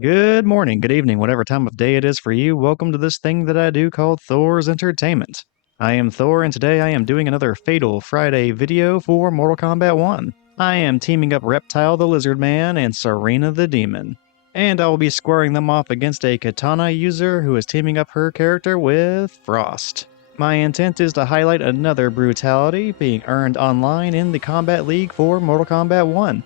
Good morning, good evening, whatever time of day it is for you. Welcome to this thing that I do called Thor's Entertainment. I am Thor, and today I am doing another Fatal Friday video for Mortal Kombat 1. I am teaming up Reptile the Lizard Man and Serena the Demon. And I will be squaring them off against a Kitana user who is teaming up her character with Frost. My intent is to highlight another brutality being earned online in the Kombat League for Mortal Kombat 1.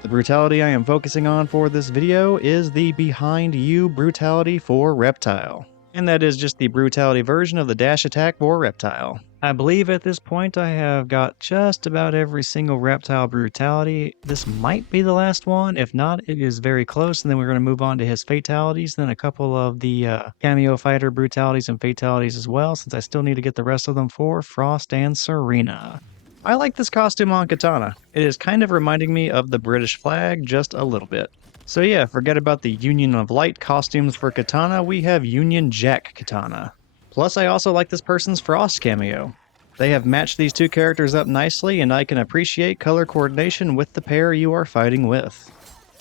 The brutality I am focusing on for this video is the Behind You brutality for Reptile. And that is just the brutality version of the dash attack for Reptile. I believe at this point I have got just about every single Reptile brutality. This might be the last one. If not, it is very close. And then we're going to move on to his fatalities, then a couple of the cameo fighter brutalities and fatalities as well, since I still need to get the rest of them for Frost and Serena. I like this costume on Kitana. It is kind of reminding me of the British flag just a little bit. So yeah, forget about the Union of Light costumes for Kitana, we have Union Jack Kitana. Plus I also like this person's Frost cameo. They have matched these two characters up nicely, and I can appreciate color coordination with the pair you are fighting with.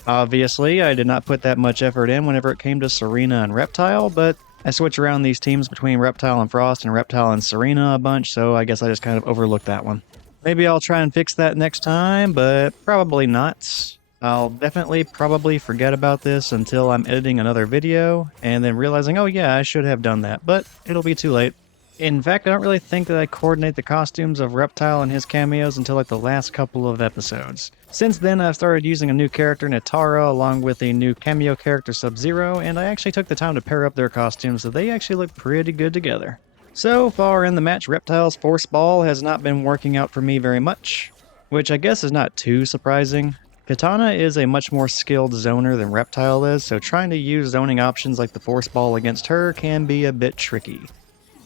Obviously, I did not put that much effort in whenever it came to Serena and Reptile, but I switch around these teams between Reptile and Frost and Reptile and Serena a bunch, so I guess I just kind of overlooked that one. Maybe I'll try and fix that next time, but probably not. I'll definitely probably forget about this until I'm editing another video, and then realizing, oh yeah, I should have done that, but it'll be too late. In fact, I don't really think that I coordinate the costumes of Reptile and his cameos until like the last couple of episodes. Since then, I've started using a new character, Natara, along with a new cameo character, Sub-Zero, and I actually took the time to pair up their costumes, so they actually look pretty good together. So far in the match, Reptile's Force Ball has not been working out for me very much, which I guess is not too surprising. Kitana is a much more skilled zoner than Reptile is, so trying to use zoning options like the Force Ball against her can be a bit tricky.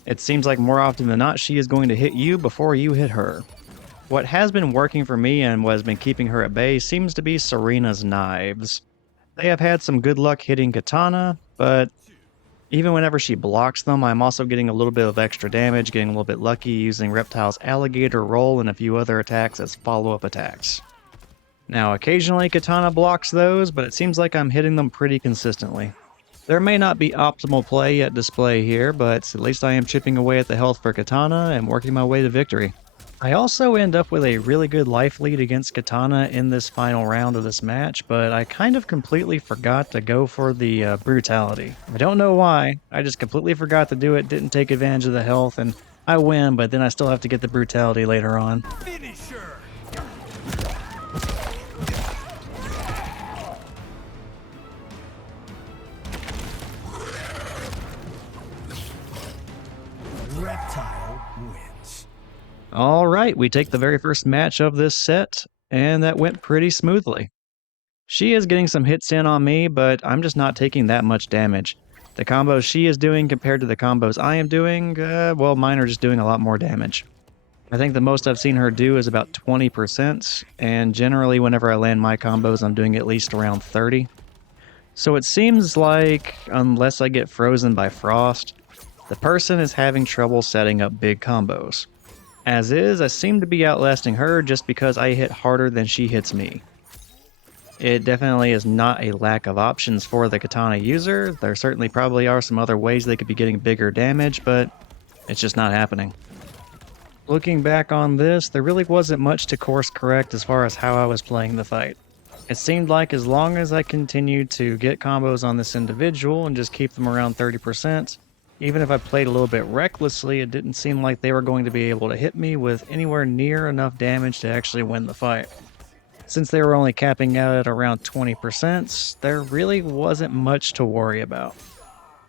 It seems like more often than not she is going to hit you before you hit her. What has been working for me and what has been keeping her at bay seems to be Serena's knives. They have had some good luck hitting Kitana, but even whenever she blocks them, I'm also getting a little bit of extra damage, getting a little bit lucky using Reptile's alligator roll and a few other attacks as follow-up attacks. Now, occasionally Kitana blocks those, but it seems like I'm hitting them pretty consistently. There may not be optimal play at display here, but at least I am chipping away at the health for Kitana and working my way to victory. I also end up with a really good life lead against Kitana in this final round of this match, but I kind of completely forgot to go for the brutality. I don't know why, I just completely forgot to do it, didn't take advantage of the health, and I win, but then I still have to get the brutality later on. Finisher. Reptile wins. Alright, we take the very first match of this set, and that went pretty smoothly. She is getting some hits in on me, but I'm just not taking that much damage. The combos she is doing compared to the combos I am doing, well, mine are just doing a lot more damage. I think the most I've seen her do is about 20%, and generally whenever I land my combos I'm doing at least around 30. So it seems like, unless I get frozen by Frost, the person is having trouble setting up big combos. As is, I seem to be outlasting her just because I hit harder than she hits me. It definitely is not a lack of options for the Kitana user. There certainly probably are some other ways they could be getting bigger damage, but it's just not happening. Looking back on this, there really wasn't much to course correct as far as how I was playing the fight. It seemed like as long as I continued to get combos on this individual and just keep them around 30%, even if I played a little bit recklessly, it didn't seem like they were going to be able to hit me with anywhere near enough damage to actually win the fight. Since they were only capping out at around 20%, there really wasn't much to worry about.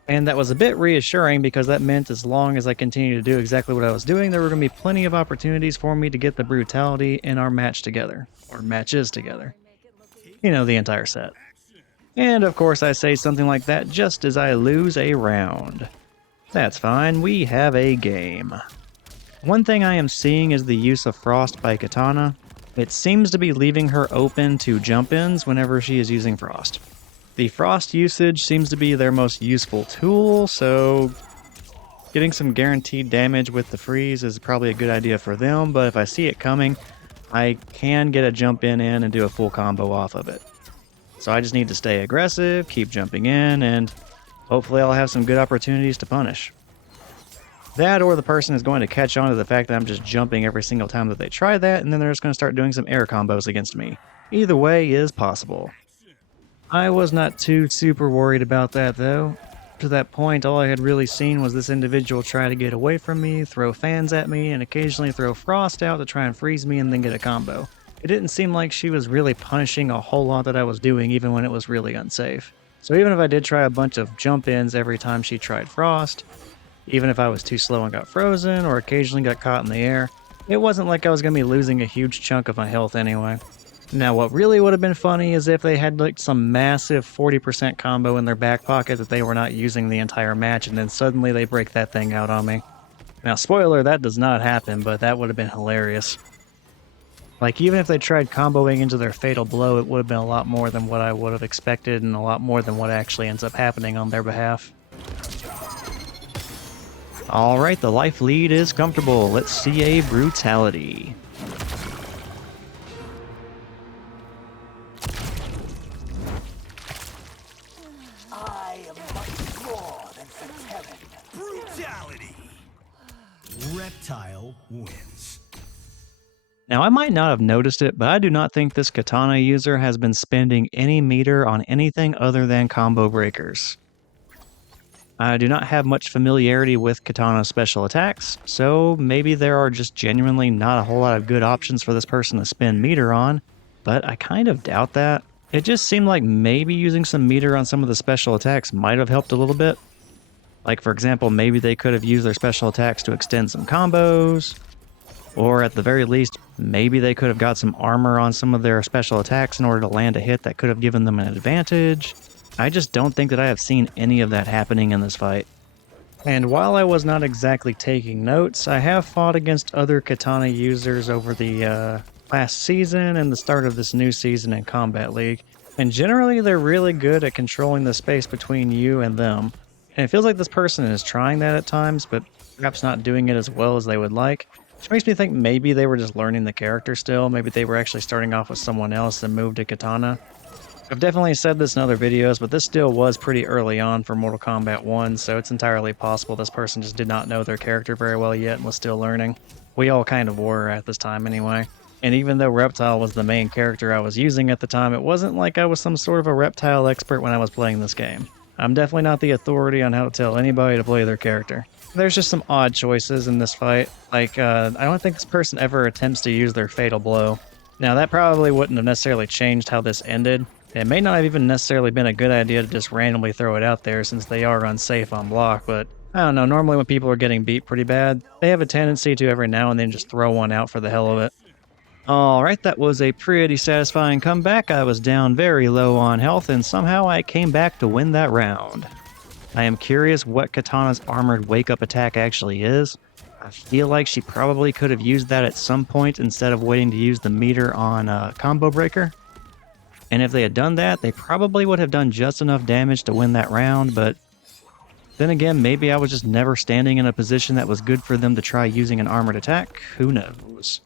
And that was a bit reassuring because that meant as long as I continued to do exactly what I was doing, there were going to be plenty of opportunities for me to get the brutality in our match together, or matches together. You know, the entire set. And of course I say something like that just as I lose a round. That's fine, we have a game. One thing I am seeing is the use of Frost by Kitana. It seems to be leaving her open to jump-ins whenever she is using Frost. The Frost usage seems to be their most useful tool, so getting some guaranteed damage with the freeze is probably a good idea for them, but if I see it coming, I can get a jump in and do a full combo off of it. So I just need to stay aggressive, keep jumping in, and hopefully I'll have some good opportunities to punish. That or the person is going to catch on to the fact that I'm just jumping every single time that they try that, and then they're just going to start doing some air combos against me. Either way is possible. I was not too super worried about that though. To that point, all I had really seen was this individual try to get away from me, throw fans at me, and occasionally throw frost out to try and freeze me and then get a combo. It didn't seem like she was really punishing a whole lot that I was doing, even when it was really unsafe. So even if I did try a bunch of jump-ins every time she tried frost, even if I was too slow and got frozen, or occasionally got caught in the air, it wasn't like I was going to be losing a huge chunk of my health anyway. Now what really would have been funny is if they had like some massive 40% combo in their back pocket that they were not using the entire match, and then suddenly they break that thing out on me. Now spoiler, that does not happen, but that would have been hilarious. Like, even if they tried comboing into their fatal blow, it would have been a lot more than what I would have expected, and a lot more than what actually ends up happening on their behalf. Alright, the life lead is comfortable. Let's see a brutality. I am much more than fatality. Brutality. Reptile wins. Now, I might not have noticed it, but I do not think this Kitana user has been spending any meter on anything other than combo breakers. I do not have much familiarity with Kitana's special attacks, so maybe there are just genuinely not a whole lot of good options for this person to spend meter on, but I kind of doubt that. It just seemed like maybe using some meter on some of the special attacks might have helped a little bit. Like, for example, maybe they could have used their special attacks to extend some combos, or at the very least, maybe they could have got some armor on some of their special attacks in order to land a hit that could have given them an advantage. I just don't think that I have seen any of that happening in this fight. And while I was not exactly taking notes, I have fought against other Kitana users over the last season and the start of this new season in Kombat League, and generally they're really good at controlling the space between you and them. And it feels like this person is trying that at times, but perhaps not doing it as well as they would like. Which makes me think maybe they were just learning the character still. Maybe they were actually starting off with someone else and moved to Kitana. I've definitely said this in other videos, but this still was pretty early on for Mortal Kombat 1, so it's entirely possible this person just did not know their character very well yet and was still learning. We all kind of were at this time anyway. And even though Reptile was the main character I was using at the time, it wasn't like I was some sort of a Reptile expert when I was playing this game. I'm definitely not the authority on how to tell anybody to play their character. There's just some odd choices in this fight. Like, I don't think this person ever attempts to use their fatal blow. Now, that probably wouldn't have necessarily changed how this ended. It may not have even necessarily been a good idea to just randomly throw it out there since they are unsafe on block, but I don't know, normally when people are getting beat pretty bad, they have a tendency to every now and then just throw one out for the hell of it. Alright, that was a pretty satisfying comeback. I was down very low on health and somehow I came back to win that round. I am curious what Kitana's armored wake-up attack actually is. I feel like she probably could have used that at some point instead of waiting to use the meter on Combo Breaker. And if they had done that, they probably would have done just enough damage to win that round, but then again, maybe I was just never standing in a position that was good for them to try using an armored attack. Who knows?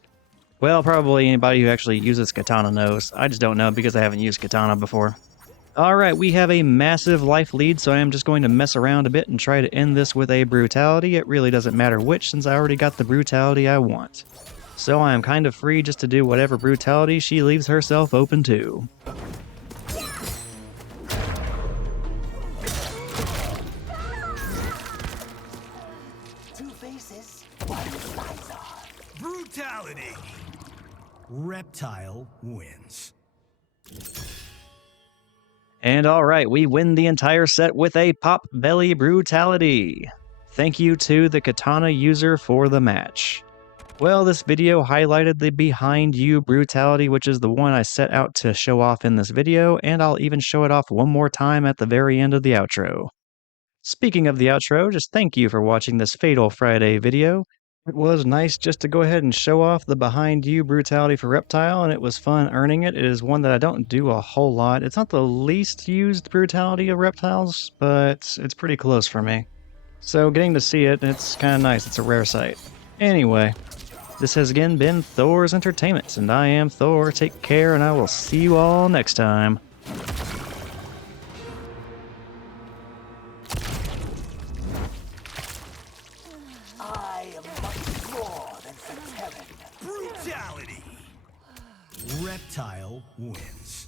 Well, probably anybody who actually uses Kitana knows. I just don't know because I haven't used Kitana before. Alright, we have a massive life lead, so I am just going to mess around a bit and try to end this with a brutality. It really doesn't matter which, since I already got the brutality I want. So I am kind of free just to do whatever brutality she leaves herself open to. Two faces, one visor. Brutality. Reptile wins. And alright, we win the entire set with a pop belly brutality. Thank you to the Kitana user for the match. Well, this video highlighted the behind you brutality, which is the one I set out to show off in this video, and I'll even show it off one more time at the very end of the outro. Speaking of the outro, just thank you for watching this Fatal Friday video. It was nice just to go ahead and show off the behind you brutality for Reptile, and it was fun earning it. It is one that I don't do a whole lot. It's not the least used brutality of Reptiles, but it's pretty close for me. So getting to see it, it's kind of nice. It's a rare sight. Anyway, this has again been Thor's Entertainment, and I am Thor. Take care, and I will see you all next time. Brutality. Reptile wins.